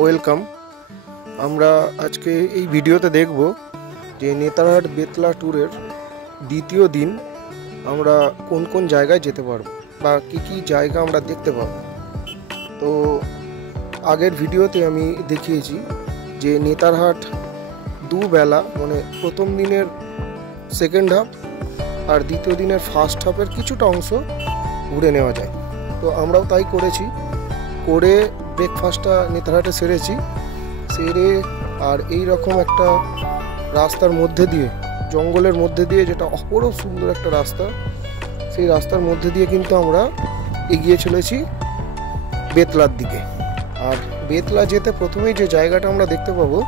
Welcome. আমরা আজকে এই ভিডিওতে দেখব যে নেতারহাট বেতলা ট্যুরের দ্বিতীয় দিন আমরা কোন কোন জায়গায় যেতে পারবো বা কী কী জায়গা আমরা দেখতে পাবো। তো আগের ভিডিওতে আমি দেখিয়েছি যে নেতারহাট দুবেলা, মানে প্রথম দিনের সেকেন্ড হাফ আর দ্বিতীয় দিনের ফার্স্ট হাফের কিছুটা অংশ ঘুরে নেওয়া যায়। তো আমরাও তাই করেছি, করে ব্রেকফাস্টটা নেতারহাটে সেরেছি। সেরে আর এই রকম একটা রাস্তার মধ্যে দিয়ে, জঙ্গলের মধ্যে দিয়ে, যেটা অপরূপ সুন্দর একটা রাস্তা, সেই রাস্তার মধ্যে দিয়ে কিন্তু আমরা এগিয়ে চলেছি বেতলার দিকে। আর বেতলা যেতে প্রথমেই যে জায়গাটা আমরা দেখতে পাবো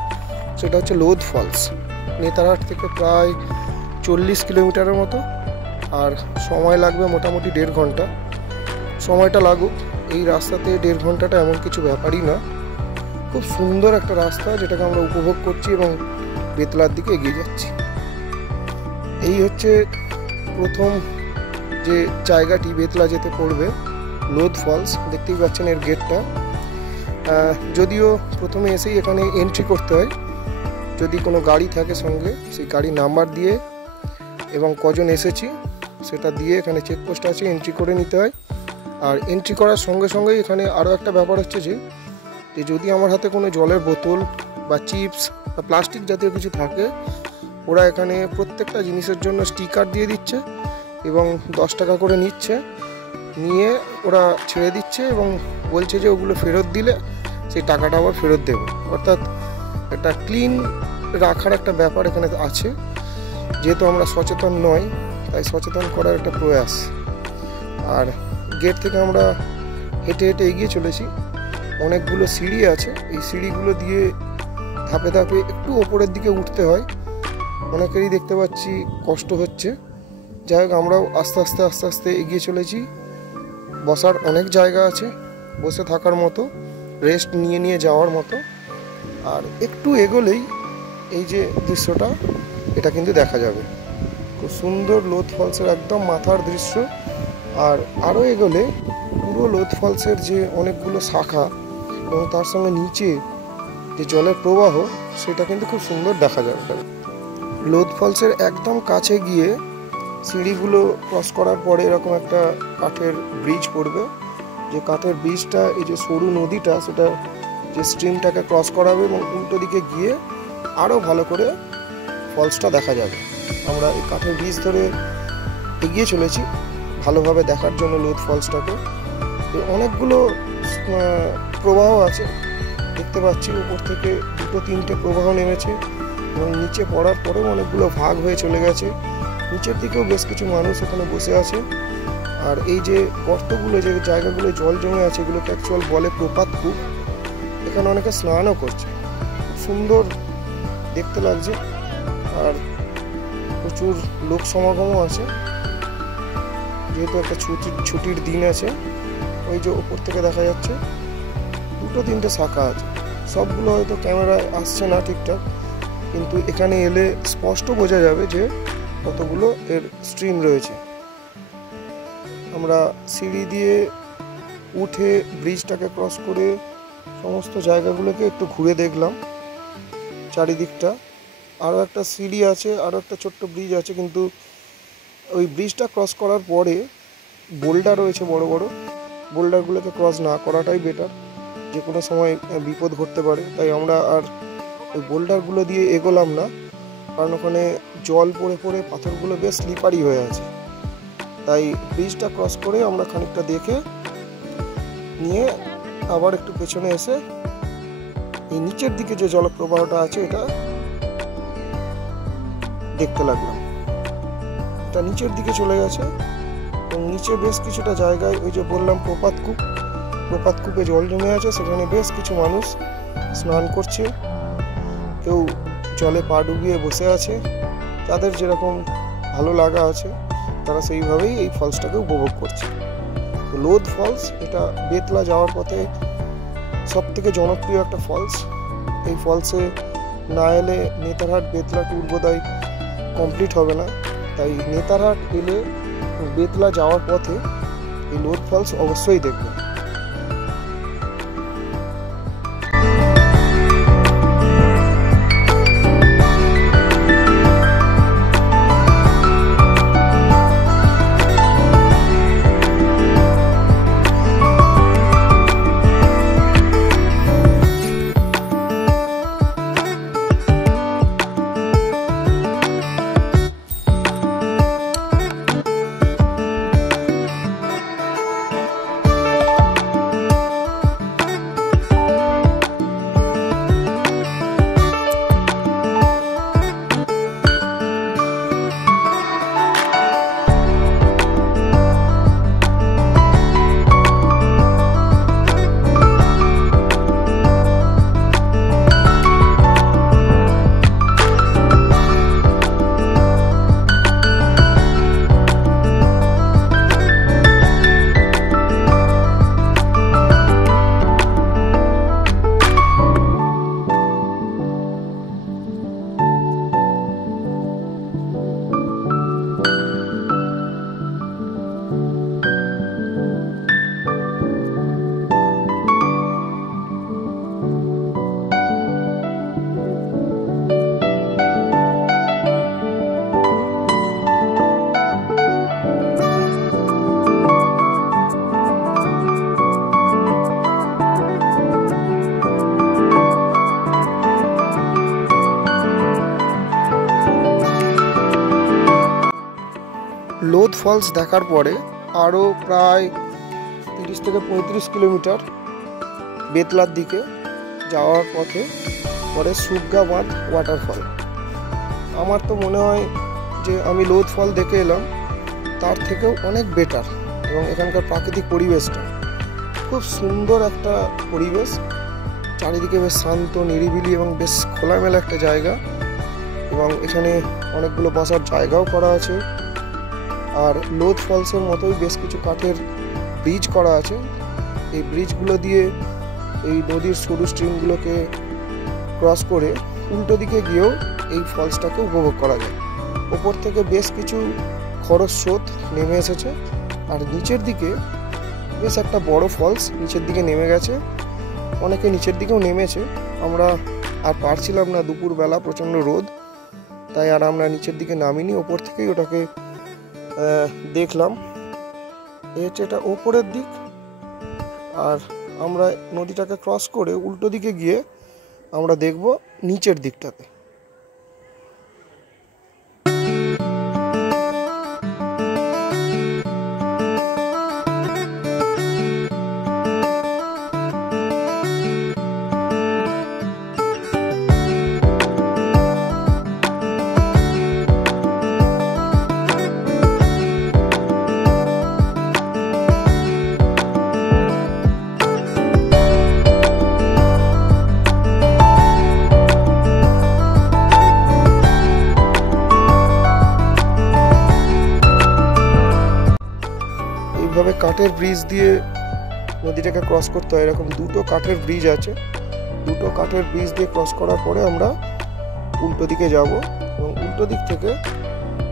সেটা হচ্ছে লোধ ফলস। নেতারহাট থেকে প্রায় 40 কিলোমিটারের মতো, আর সময় লাগবে মোটামুটি 1.5 ঘন্টা। সময়টা লাগুক, এই রাস্তাতে 1.5 ঘন্টাটা এমন কিছু ব্যাপারই না। খুব সুন্দর একটা রাস্তা যেটাকে আমরা উপভোগ করছি এবং বেতলার দিকে এগিয়ে যাচ্ছি। এই হচ্ছে প্রথম যে জায়গাটি বেতলা যেতে পড়বে, লোধ ফলস। দেখতেই পাচ্ছেন এর গেটটা। যদিও প্রথমে এসেই এখানে এন্ট্রি করতে হয়, যদি কোনো গাড়ি থাকে সঙ্গে সেই গাড়ির নাম্বার দিয়ে এবং কজন এসেছি সেটা দিয়ে এখানে চেকপোস্ট আছে, এন্ট্রি করে নিতে হয়। আর এন্ট্রি করার সঙ্গে সঙ্গেই এখানে আরও একটা ব্যাপার হচ্ছে যে যদি আমার হাতে কোনো জলের বোতল বা চিপস বা প্লাস্টিক জাতীয় কিছু থাকে, ওরা এখানে প্রত্যেকটা জিনিসের জন্য স্টিকার দিয়ে দিচ্ছে এবং 10 টাকা করে নিচ্ছে, নিয়ে ওরা ছেড়ে দিচ্ছে এবং বলছে যে ওগুলো ফেরত দিলে সেই টাকাটা আবার ফেরত দেবে। অর্থাৎ একটা ক্লিন রাখার একটা ব্যাপার এখানে আছে। যেহেতু আমরা সচেতন নই, তাই সচেতন করার একটা প্রয়াস। আর গেট থেকে আমরা হেঁটে হেঁটে এগিয়ে চলেছি। অনেকগুলো সিঁড়ি আছে, এই সিঁড়িগুলো দিয়ে ধাপে ধাপে একটু ওপরের দিকে উঠতে হয়। অনেকেরই দেখতে পাচ্ছি কষ্ট হচ্ছে। যাই হোক, আমরাও আস্তে আস্তে এগিয়ে চলেছি। বসার অনেক জায়গা আছে, বসে থাকার মতো, রেস্ট নিয়ে যাওয়ার মতো। আর একটু এগোলেই এই যে দৃশ্যটা, এটা কিন্তু দেখা যাবে। খুব সুন্দর লোধ ফলসের একদম মাথার দৃশ্য। আর আরও এগোলে পুরো লোধ ফলসের যে অনেকগুলো শাখা এবং তার সঙ্গে নিচে যে জলের প্রবাহ, সেটা কিন্তু খুব সুন্দর দেখা যাবে। লোধ ফলসের একদম কাছে গিয়ে সিঁড়িগুলো ক্রস করার পরে এরকম একটা কাঠের ব্রিজ পড়বে, যে কাঠের ব্রিজটা এই যে সরু নদীটা, সেটা যে স্ট্রিমটাকে ক্রস করাবে এবং উল্টো দিকে গিয়ে আরও ভালো করে ফলসটা দেখা যাবে। আমরা এই কাঠের ব্রিজ ধরে এগিয়ে চলেছি ভালোভাবে দেখার জন্য লোধ ফলসটাকে। অনেকগুলো প্রবাহ আছে, দেখতে পাচ্ছি উপর থেকে 2-3টে প্রবাহ নেমেছে এবং নিচে পড়ার পরেও অনেকগুলো ভাগ হয়ে চলে গেছে। নিচের দিকেও বেশ কিছু মানুষ এখানে বসে আছে। আর এই যে গর্তগুলো, যে জায়গাগুলো জল জমে আছে, এগুলোকে অ্যাকচুয়াল বলে প্রপাত কূপ। এখানে অনেকে স্নানও করছে, খুব সুন্দর দেখতে লাগছে। আর প্রচুর লোক সমাগমও আছে, যেহেতু একটা ছুটির দিন আছে। ওই যে ওপর থেকে দেখা যাচ্ছে 2-3টে শাখা আছে, সবগুলো হয়তো ক্যামেরায় আসছে না ঠিকঠাক, কিন্তু এখানে এলে স্পষ্ট বোঝা যাবে যে কতগুলো এর স্ট্রিম রয়েছে। আমরা সিঁড়ি দিয়ে উঠে ব্রিজটাকে ক্রস করে সমস্ত জায়গাগুলোকে একটু ঘুরে দেখলাম চারিদিকটা। আরও একটা সিঁড়ি আছে, আরও একটা ছোট্ট ব্রিজ আছে, কিন্তু ওই ব্রিজটা ক্রস করার পরে বোল্ডার রয়েছে বড় বড়। বোল্ডারগুলোকে ক্রস না করাটাই বেটার, যে কোনো সময় বিপদ ঘটতে পারে। তাই আমরা আর ওই বোল্ডারগুলো দিয়ে এগোলাম না, কারণ ওখানে জল পড়ে পড়ে পাথরগুলো বেশ স্লিপারি হয়ে আছে। তাই ব্রিজটা ক্রস করে আমরা খানিকটা দেখে নিয়ে আবার একটু পেছনে এসে এই নিচের দিকে যে জলপ্রবাহটা আছে এটা দেখতে লাগলাম। এটা নিচের দিকে চলে গেছে এবং নিচে বেশ কিছুটা জায়গায় ওই যে বললাম প্রপাত কূপে জল জমে আছে, সেখানে বেশ কিছু মানুষ স্নান করছে, কেউ জলে পা ডুবিয়ে বসে আছে। যাদের যেরকম ভালো লাগা আছে তারা সেইভাবেই এই ফলসটাকে উপভোগ করছে। তো লোধ ফলস এটা বেতলা যাওয়ার পথে সবথেকে জনপ্রিয় একটা ফলস। এই ফলসে না এলে নেতারহাট বেতলা ট্যুর বোধহয় কমপ্লিট হবে না। তাই নেতারহাট এলে বেতলা যাওয়ার পথে এই লোধ ফলস অবশ্যই দেখবেন। লোধ ফলস দেখার পরে আরও প্রায় 30 থেকে 35 কিলোমিটার বেতলার দিকে যাওয়ার পথে পরে সুগ্গা বাঁধ ওয়াটারফল। আমার তো মনে হয় যে আমি লোধ ফল দেখে এলাম তার থেকেও অনেক বেটার, এবং এখানকার প্রাকৃতিক পরিবেশটা খুব সুন্দর একটা পরিবেশ। চারিদিকে বেশ শান্ত নিরিবিলি এবং বেশ খোলামেলা একটা জায়গা, এবং এখানে অনেকগুলো বসার জায়গাও করা আছে। আর লোধ ফলসের মতোই বেশ কিছু কাঠের ব্রিজ করা আছে। এই ব্রিজগুলো দিয়ে এই নদীর সরু স্ট্রিমগুলোকে ক্রস করে উল্টো দিকে গিয়েও এই ফলসটাকে উপভোগ করা যায়। ওপর থেকে বেশ কিছু খরচ স্রোত নেমে এসেছে, আর নিচের দিকে বেশ একটা বড় ফলস নিচের দিকে নেমে গেছে। অনেকে নিচের দিকেও নেমেছে, আমরা আর পারছিলাম না, দুপুরবেলা প্রচণ্ড রোদ, তাই আর আমরা নিচের দিকে নামিনি, ওপর থেকেই ওটাকে দেখলাম। এটা ওপরের দিক, আর আমরা নদীটাকে ক্রস করে উল্টো দিকে গিয়ে আমরা দেখব নিচের দিকটাতে। এইভাবে কাঠের ব্রিজ দিয়ে নদীটাকে ক্রস করতে হয়। এরকম দুটো কাঠের ব্রিজ আছে, দুটো কাঠের ব্রিজ দিয়ে ক্রস করার পরে আমরা উল্টো দিকে যাব, এবং উল্টো দিক থেকে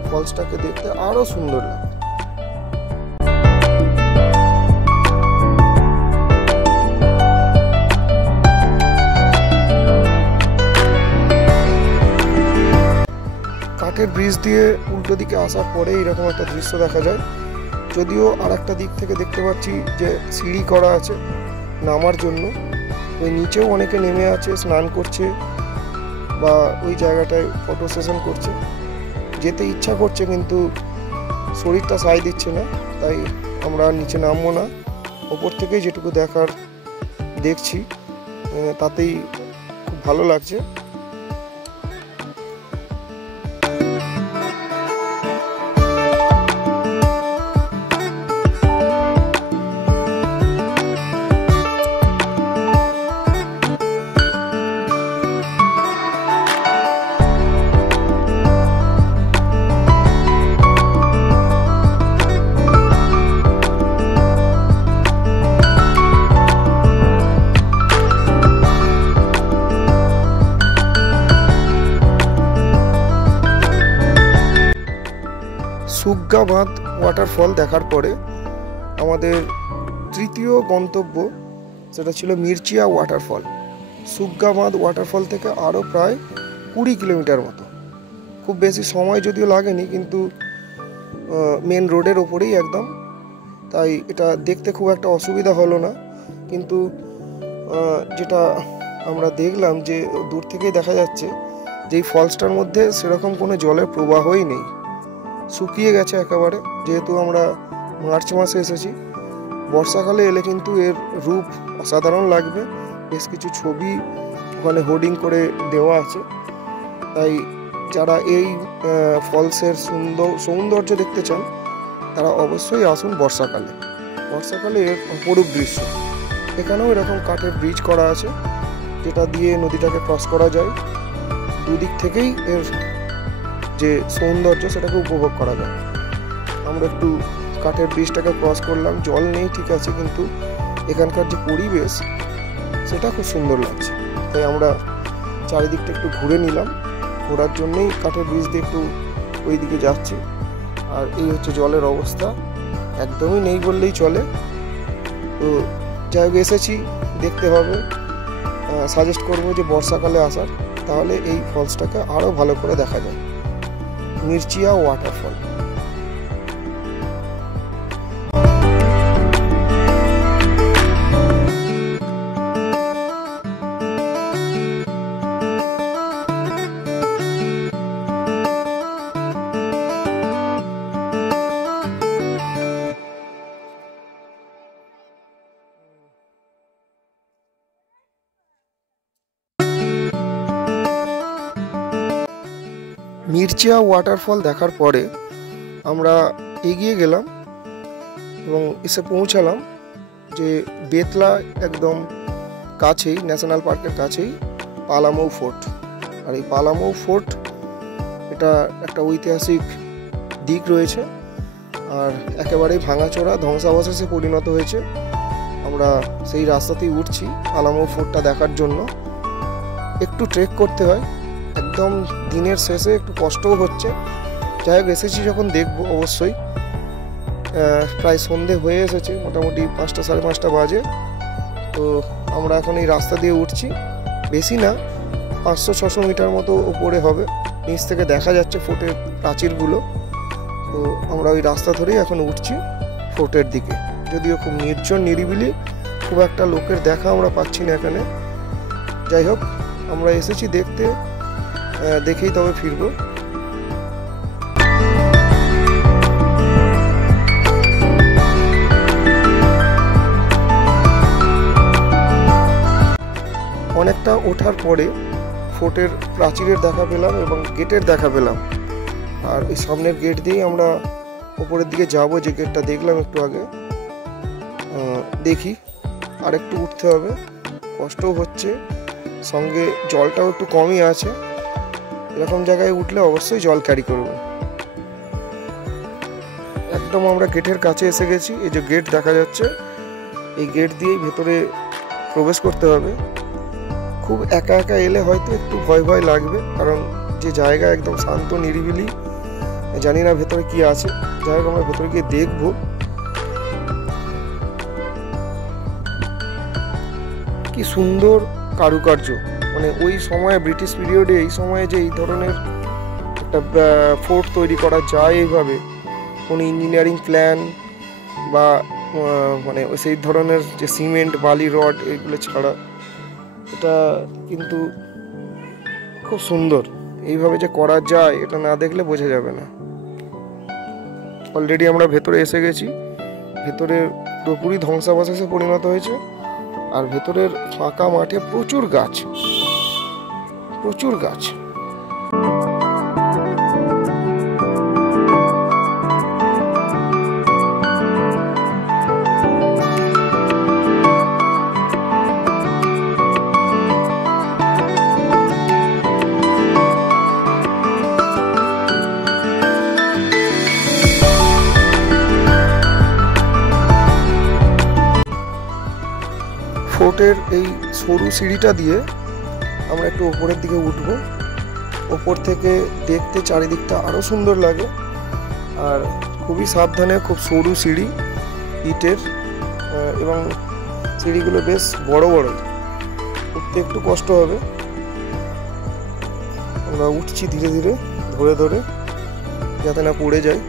ফলসটাকে দেখতে আরো সুন্দর লাগে। কাঠের ব্রিজ দিয়ে উল্টো দিকে আসার পরে এরকম একটা দৃশ্য দেখা যায়। যদিও আর একটা দিক থেকে দেখতে পাচ্ছি যে সিঁড়ি করা আছে নামার জন্য, ওই নিচেও অনেকে নেমে আছে, স্নান করছে বা ওই জায়গাটায় ফটো সেশন করছে। যেতে ইচ্ছা করছে কিন্তু শরীরটা সায় দিচ্ছে না, তাই আমরা নিচে নামবো না। ওপর থেকেই যেটুকু দেখার দেখছি, তাতেই খুব ভালো লাগছে। সুগ্গা বাঁধ ওয়াটারফল দেখার পরে আমাদের তৃতীয় গন্তব্য, সেটা ছিল মিরচিয়া ওয়াটারফল। সুগ্গা বাঁধ ওয়াটারফল থেকে আরও প্রায় 20 কিলোমিটার মতো। খুব বেশি সময় যদিও লাগেনি, কিন্তু মেন রোডের ওপরেই একদম, তাই এটা দেখতে খুব একটা অসুবিধা হলো না। কিন্তু যেটা আমরা দেখলাম যে দূর থেকেই দেখা যাচ্ছে যে এই ফলসটার মধ্যে সেরকম কোনো জলের প্রবাহই নেই, শুকিয়ে গেছে একেবারে। যেহেতু আমরা মার্চ মাসে এসেছি, বর্ষাকালে এলে কিন্তু এর রূপ অসাধারণ লাগবে। বেশ কিছু ছবি ওখানে হোর্ডিং করে দেওয়া আছে, তাই যারা এই ফলসের সৌন্দর্য দেখতে চান তারা অবশ্যই আসুন বর্ষাকালে। বর্ষাকালে এর অপরূপ দৃশ্য। এখানেও এরকম কাঠের ব্রিজ করা আছে, যেটা দিয়ে নদীটাকে ক্রস করা যায়। দুদিক থেকেই এর যে সৌন্দর্য সেটাকে উপভোগ করা যায়। আমরা একটু কাঠের ব্রিজটাকে ক্রস করলাম, জল নেই ঠিক আছে, কিন্তু এখানকার যে পরিবেশ সেটা খুব সুন্দর লাগছে। তাই আমরা চারিদিকটা একটু ঘুরে নিলাম, ঘোরার জন্যই কাঠের ব্রিজ দিয়ে একটু ওই দিকে যাচ্ছি। আর এই হচ্ছে জলের অবস্থা, একদমই নেই বললেই চলে। তো যাই হোক, এসেছি, দেখতে হবে। সাজেস্ট করবো যে বর্ষাকালে আসার, তাহলে এই ফলসটাকে আরও ভালো করে দেখা যায়। মিরচিয়া ওয়াটারফল। মিরচিয়া ওয়াটারফল দেখার পরে আমরা এগিয়ে গেলাম এবং এসে পৌঁছালাম যে বেতলা একদম কাছেই, ন্যাশনাল পার্কের কাছেই পালামৌ ফোর্ট। আর এই পালামৌ ফোর্ট এটা একটা ঐতিহাসিক দিক রয়েছে আর একেবারেই ভাঙাচোরা ধ্বংসাবশেষে পরিণত হয়েছে। আমরা সেই রাস্তাতেই উঠছি পালামৌ ফোর্টটা দেখার জন্য। একটু ট্রেক করতে হয়, একদম দিনের শেষে একটু কষ্টও হচ্ছে। যাই হোক, এসেছি যখন দেখবো অবশ্যই। প্রায় সন্ধে হয়ে এসেছে, মোটামুটি 5টা সাড়ে 5টা বাজে। তো আমরা এখন এই রাস্তা দিয়ে উঠছি, বেশি না 500-600 মিটার মতো ওপরে হবে। নিচ থেকে দেখা যাচ্ছে ফোর্টের প্রাচীরগুলো। তো আমরা ওই রাস্তা ধরেই এখন উঠছি ফোর্টের দিকে। যদিও খুব নির্জন নিরিবিলি, খুব একটা লোকের দেখা আমরা পাচ্ছি না এখানে। যাই হোক, আমরা এসেছি দেখতে, দেখেই তবে ফিরবো। অনেকটা ওঠার পরে ফোর্টের প্রাচীরের দেখা পেলাম এবং গেটের দেখা পেলাম। আর এই সামনের গেট দিয়েই আমরা উপরের দিকে যাব, যে গেটটা দেখলাম একটু আগে। দেখি, আর একটু উঠতে হবে, কষ্টও হচ্ছে, সঙ্গে জলটাও একটু কমই আছে। এরকম জায়গায় উঠলে অবশ্যই জল ক্যারি করবে। একদম আমরা গেটের কাছে এসে গেছি। এই যে গেট দেখা যাচ্ছে, এই গেট দিয়েই ভেতরে প্রবেশ করতে হবে। খুব একা একা এলে হয়তো একটু ভয় ভয় লাগবে, কারণ যে জায়গা একদম শান্ত নিরিবিলি, জানি না ভেতরে কি আছে। যাই হোক, আমরা ভেতরে গিয়ে দেখবো। কি সুন্দর কারুকার্য, মানে ওই সময়ে ব্রিটিশ পিরিয়ডে, এই সময়ে যে এই ধরনের একটা ফোর্ট তৈরি করা যায় এইভাবে, কোনো ইঞ্জিনিয়ারিং প্ল্যান বা মানে সেই ধরনের যে সিমেন্ট বালি রড এইগুলো ছাড়া, এটা কিন্তু খুব সুন্দর। এইভাবে যে করা যায় এটা না দেখলে বোঝা যাবে না। অলরেডি আমরা ভেতরে এসে গেছি। ভেতরে পুরোপুরি ধ্বংসাবশেষে পরিণত হয়েছে। আর ভেতরের ফাঁকা মাঠে প্রচুর গাছ, প্রচুর গাছ। ফোর্টের এই সরু সিঁড়িটা দিয়ে আমরা একটু ওপরের দিকে উঠবো। ওপর থেকে দেখতে চারিদিকটা আরও সুন্দর লাগে। আর খুবই সাবধানে, খুব সরু সিঁড়ি ইটের, এবং সিঁড়িগুলো বেশ বড় বড়, উঠতে একটু কষ্ট হবে। আমরা উঠছি ধীরে ধীরে, ধরে ধরে, যাতে না পড়ে যায়।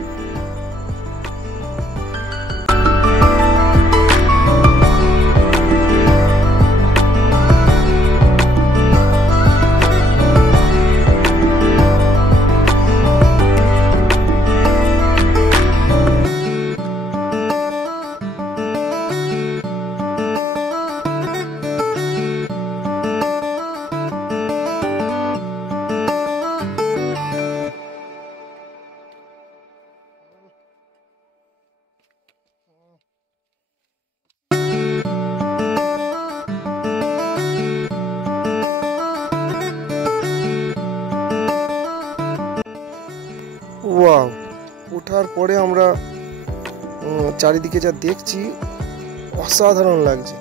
ওয়াও, ওঠার পরে আমরা চারিদিকে যা দেখছি অসাধারণ লাগছে।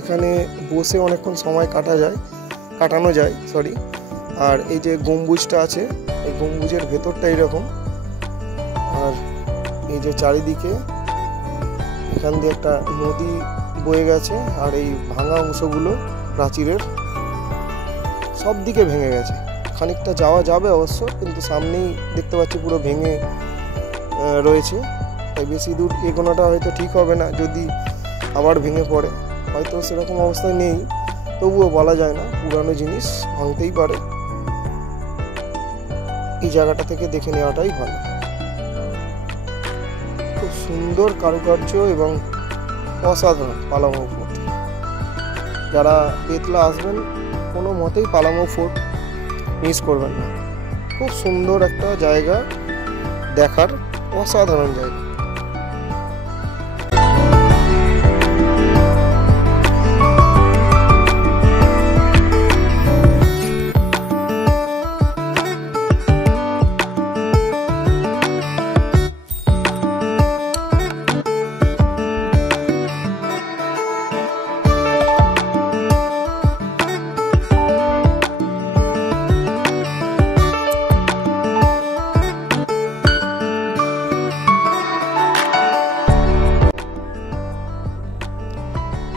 এখানে বসে অনেকক্ষণ সময় কাটানো যায়। আর এই যে গম্বুজটা আছে, এই গম্বুজের ভেতরটা এইরকম। আর এই যে চারিদিকে এখান দিয়ে একটা নদী বয়ে গেছে। আর এই ভাঙা অংশগুলো প্রাচীরের সব দিকে ভেঙে গেছে। খানিকটা যাওয়া যাবে অবশ্য, কিন্তু সামনেই দেখতে পাচ্ছি পুরো ভেঙে রয়েছে। তাই বেশি দূর এগোনোটা হয়তো ঠিক হবে না, যদি আবার ভেঙে পড়ে। হয়তো সেরকম অবস্থায় নেই, তবুও বলা যায় না, পুরানো জিনিস ভাঙতেই পারে। এই জায়গাটা থেকে দেখে নেওয়াটাই ভালো। খুব সুন্দর কারুকার্য এবং অসাধারণ পালামৌ ফোর্ট। যারা বেতলা আসবেন কোনো মতেই পালামৌ ফোর্ট মিস করবেন না। খুব সুন্দর একটা জায়গা, দেখার অসাধারণ জায়গা।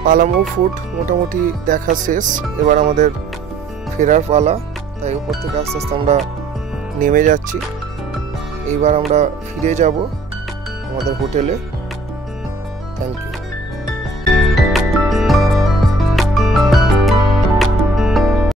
পালামৌ ফোর্ট মোটামুটি দেখা শেষ, এবার আমাদের ফেরার পালা। তাই উপর থেকে আস্তে আস্তে আমরা নেমে যাচ্ছি। এইবার আমরা ফিরে যাব আমাদের হোটেলে। Thank you.